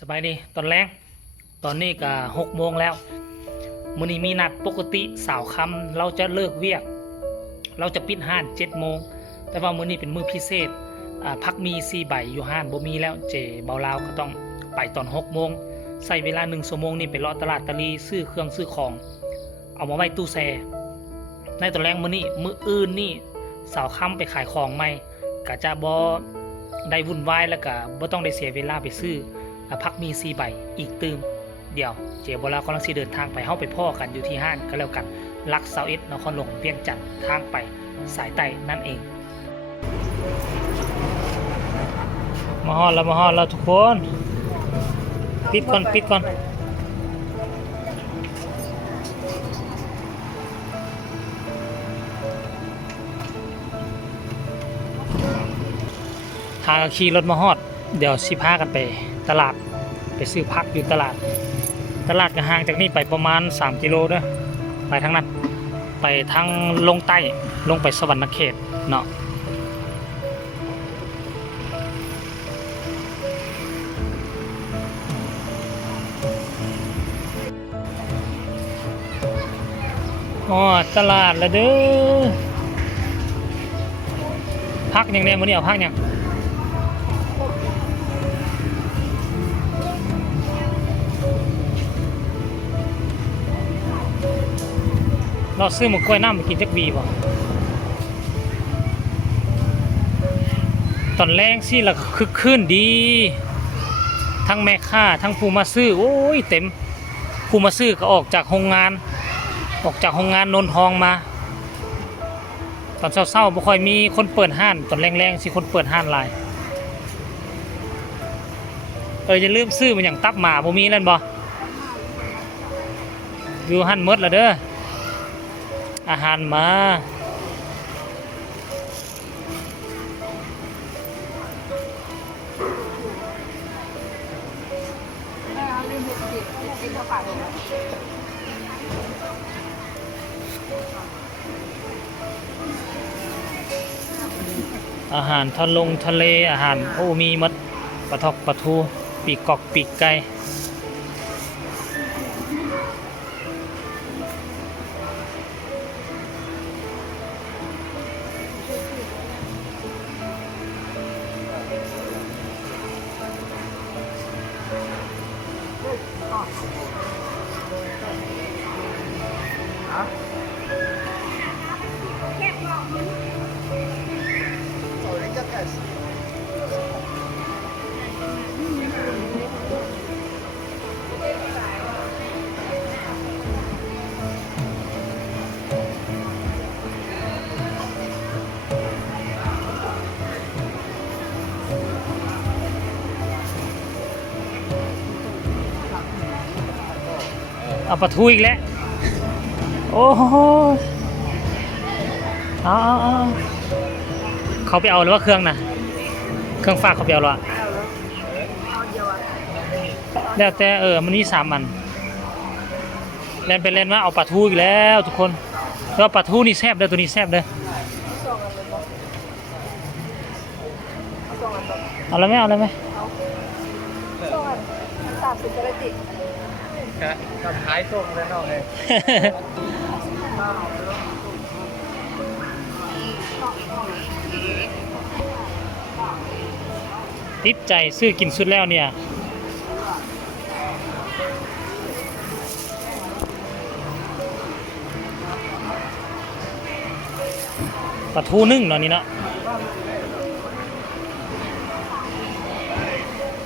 สบายดีตอนแรกตอนนี้ก็6 โมงแล้วมื้อนี้มีนัดปกติสาวค่ำเราจะเลิกเวียกเราจะปิดห้าน7 โมงแต่ว่ามื้อนี้เป็นมื้อพิเศษพักมี4 ใบอยู่ห้านบ่มีแล้วเจเบาลาวก็ต้องไปตอน6 โมงใส่เวลา1 ชั่วโมงนี่ไปเลาะตลาดตะลีซื้อเครื่องซื้อของเอามาไว้ตู้แช่ในตอนแรกมื้อนี้มื้ออื่นนี่สาวค่ำไปขายของใหม่ก็จะบ่ได้วุ่นวายแล้วก็บ่ต้องได้เสียเวลาไปซื้อพักมี4 ใบอีกตื่มเดี๋ยวเจ๊บลากำลังสิเดินทางไปเฮาไปพ่อกันอยู่ที่ห้านก็แล้วกันลัก21นครหลวงเวียงจันทน์ทางไปสายใต้นั่นเองมาฮอดแล้วทุกคนปิดก่อนหาขี่รถมาฮอดเดี๋ยวสิพากันไปตลาดไปซื้อผักอยู่ตลาดก็ห่างจากนี่ไปประมาณ3 กิโลเด้อไปทางนั้นไปทางลงใต้ลงไปสวรรณเขตเนาะอ๋อตลาดละเด้อพักอย่างเนี้ยมื้อนี้เอาพักอย่างเราซื้อหมกกล้วยน้ำไปกินจักบีบ่ตอนแรกสิละคึกคืนดีทั้งแม่ค้าทั้งผู้มาซื้อโอ้ยเต็มผู้มาซื้อก็ออกจากโรงงานนนทองมาตอนเช้าบ่ค่อยมีคนเปิดห้านตอนแรงๆสิคนเปิดห้านหลายอย่าลืมซื้อมันอย่างตับหมาบ่มีแล้วบ่อยู่หั่นหมดแล้วเด้ออาหารมาอาหารทะเลอาหารโอ้มีหมดปลาทอกปลาทูปีกกอกปีกไก่เอาปลาทูอีกแล้วโอ้โหเอาเขาไปเอาหรือว่าเครื่องน่ะเครื่องฝากเขาไปเอาหรอแล้วแต่มันมี3 อันเล่นไปเล่นมาเอาปลาทูอีกแล้วทุกคนแล้วปลาทูนี่แซ่บเด้อตัวนี้แซ่บเด้อเอาแล้วไหม30 กระติกก็ขายส่งแล้วเนาะเลยติดใจซื้อกินสุดแล้วเนี่ยปลาทูนึ่งเนาะนี่เนาะ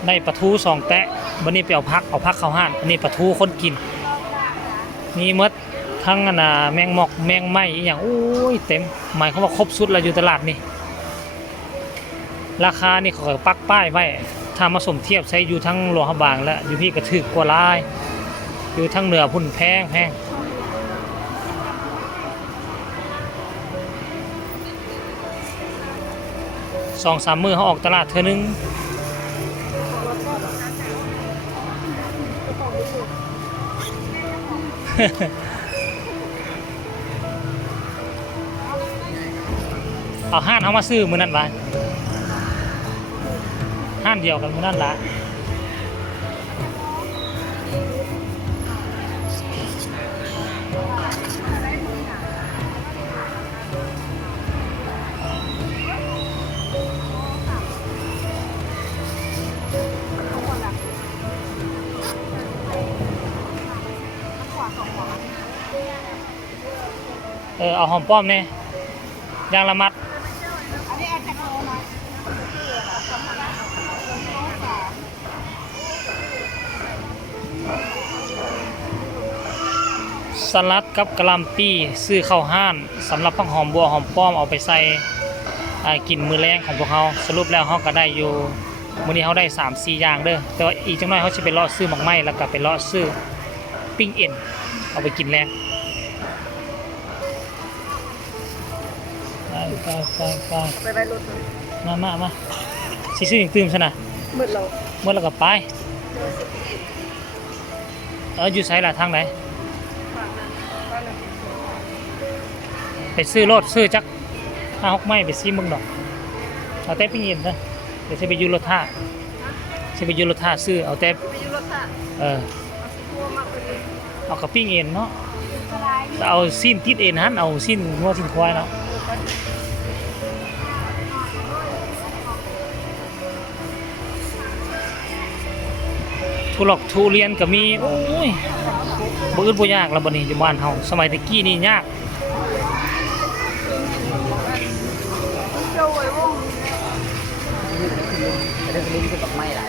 ในปลาทู2 แตะวันนี้ไปเอาพักเข้าห้านอันนี้ปลาทูคนกินมีมดทั้งแมงมอกแมงไหม้อีหยังโอ้ยเต็มหมายความว่าครบสุดแล้วอยู่ตลาดนี่ราคานี่เขาปักป้ายไว้ถ้ามาสมเทียบใช้อยู่ทั้งหลวงพระบางและอยู่พี่กระถึกกว่าลายอยู่ทั้งเหนือพุ่นแพง2-3 มื้อเขาออกตลาดเทื่อนึงเอาห้านเขามาซื้อมื้อนั้นวะห้านเดียวกันมื้อนั้นละ เอาหอมป้อมเนี่ยยางละมัดสลัดกับกะหล่ำปีซื้อเข้าห้านสำหรับผักหอมบัวหอมป้อมเอาไปใส่กินมื้อแรงของพวกเขาสรุปแล้วเขาก็ได้อยู่มื้อนี้เขาได้3-4อย่างเด้อแต่ว่าอีกจังน้อยเขาจะไปเลาะซื้อหมักไหม้แล้วก็ไปเลาะซื้อปิ้งเอ็นเอาไปกินแรงไปไปรถ มาสิซื้ออีกตื่มซะนะ มืดเรา เมื่อแล้วก็ไปอยู่ไสล่ะทางไหนไปซื้อรถซื้อจัก5-6ไม้ไปซิมึงดอกเอาแต่ปิ้งเอ็นนะเดี๋ยวจะไปอยู่รถท่าจะไปอยู่รถท่าซื้อเอาแต่ ไปอยู่รถค่ะ เอาทัวร์มาพอดี เอากับปิ้งเอ็นเนาะเอาสิ้นติดเอ็นหันเอาสิ้นงัวสิ้นควายเนาะทุลอกทุเรียนก็มีโอ้ยบ่อึดบ่ยากแล้วบัดนี้อยู่บ้านเฮาสมัยตะกี้นี่ยาก โจ้ยวงเรื่องลิ้นก็ตกไม่หลาย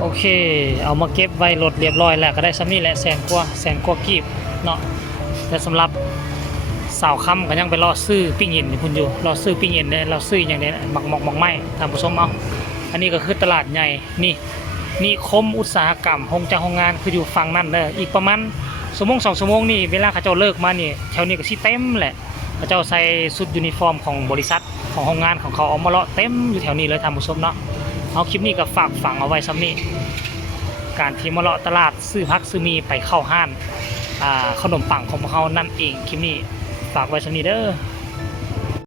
โอเคเอามาเก็บไว้รถเรียบร้อยแล้วก็ได้ซ้ำนี่แหละแสนกว่ากีบเนาะแต่สำหรับสาวค่ำก็ยังไปรอซื้อปิ้งเย็นอยู่คุณอยู่รอซื้อปิ้งเย็นเนี่ยเราซื้ออย่างเนี้ยหมักไหม้ทำผสมเอาอันนี้ก็คือตลาดใหญ่นี่คมอุตสาหกรรมโรงงานคืออยู่ฝั่งนั้นเด้ออีกประมาณ2 ชั่วโมงนี่เวลาเขาเจ้าเลิกมานี่แถวนี้ก็สิเต็มแหละเขาเจ้าใส่ชุดยูนิฟอร์มของบริษัทของโรงงานของเขาเอามาเลาะเต็มอยู่แถวนี้เลยทำผสมเนาะเอาคลิปนี้ก็ฝากฝังเอาไว้ซ้ำนี่การที่มาเลาะตลาดซื้อพักซื้อมีไปเข้าห้านขนมปังของพวกเขานั่นเองคลิปนี้ฝากไว้ซ้ำนี่เด้อ